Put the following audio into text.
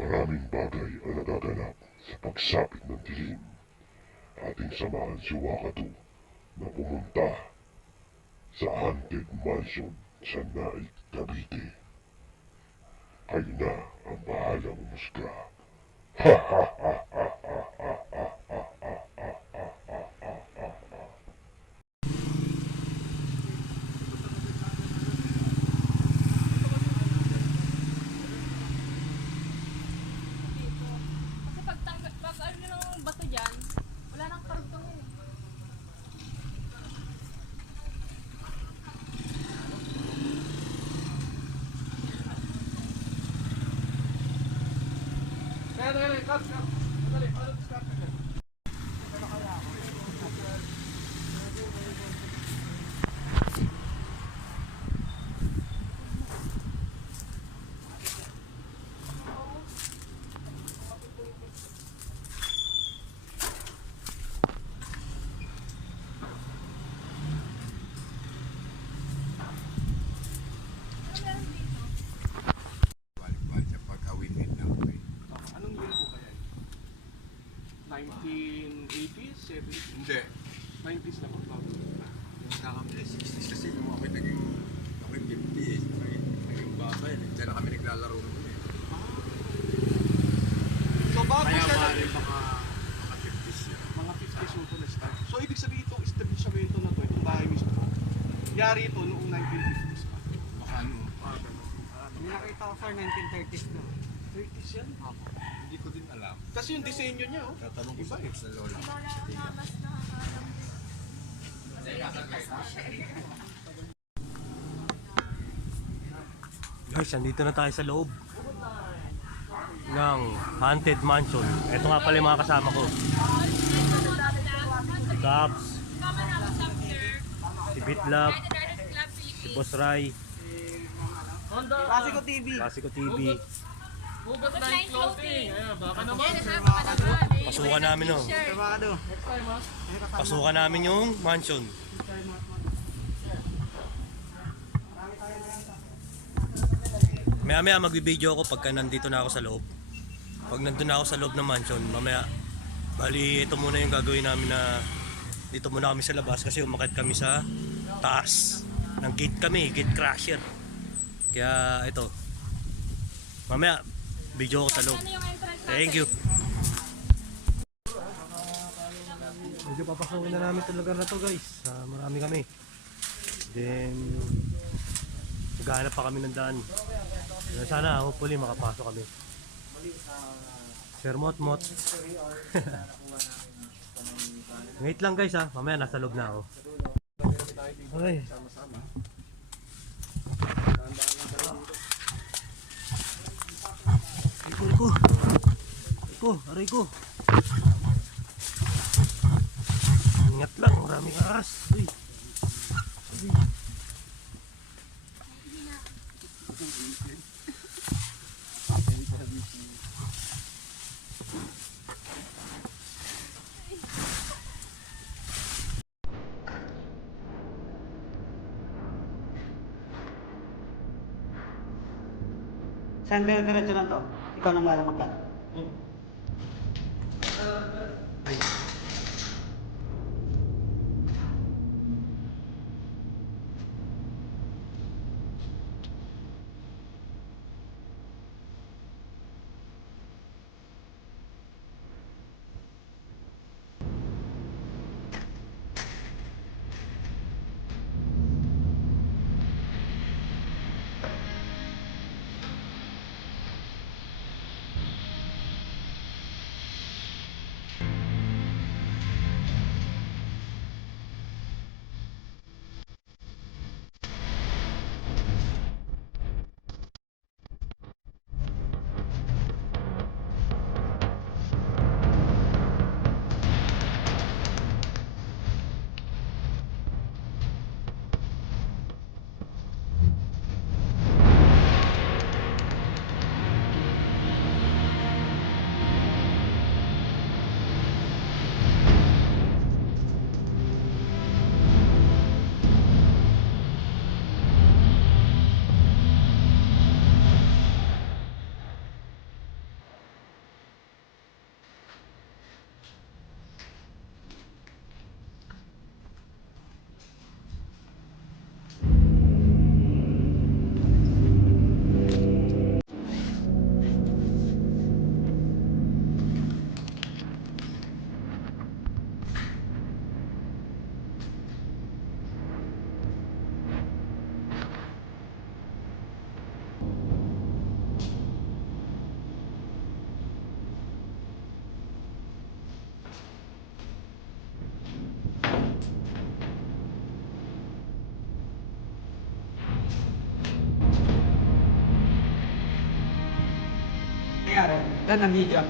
Maraming bagay ang nagaganap sa pagsapit ng dilim. Ating samahan si Wakatu na pumunta sa Haunted Mansion sa Naik, Cavite. Kayo na ang bahalang umusga. Ha ha ha ha ha ha ha ha ha ha ha ha. Kasi pag ano nyo ng bato dyan, wala nang karugtong yun. Balik-balik siya pagka-weekend na ako eh. Anong year po kaya? 1980s, 70s? Hindi. 90s na po. Yung sa kami 60s kasi nung ako naging 50 eh. Naging bata eh. Diyan na kami naglalaro noon eh. So bago Kaya siya maaaring mga 50s yun. mga 50s yung ito na-start. So ibig sabihin itong establishment na to, itong bahay mismo, yari ito noong 1950s pa. Baka ano. May nakita ko sir, 1930s na. 30s yan? Hindi ko din alam. Kasi yung disenyo niya, oh. Tatanong ko sa kids na lola. Lola nga mas nakakaalam din. Guys, andito na tayo sa loob ng Haunted Mansion. Ito nga pala yung mga kasama ko. Si Caps, si Bitlab, si Boss Rai, Classico TV. Classico TV. Hugot line clothing. Baka naman. Pasukan namin oh. Kabado. Pasukan namin yung mansion. Maya-maya magbibideo ako pagka nandito na ako sa loob. Pag nandun na ako sa loob ng mansion, mamaya bali ito muna yung gagawin namin na dito muna kami sa labas kasi umakit kami sa taas ng gate kami, gate crusher. Kaya ito. Mamaya video ko sa loob. Thank you. Medyo papasukin na namin itong lugar na to guys. Marami kami. Then naghahanap pa kami ng daan. Sana hopefully makapasok kami. Sir Mot. Wait lang guys ha. Mamaya nasa loob na ako. Okay. Aray ko. Ingat lang, maraming ahas. Uy. Saan ba yung diretso na to? Ikaw nang bahala magkano. nangyari? Saan ang video?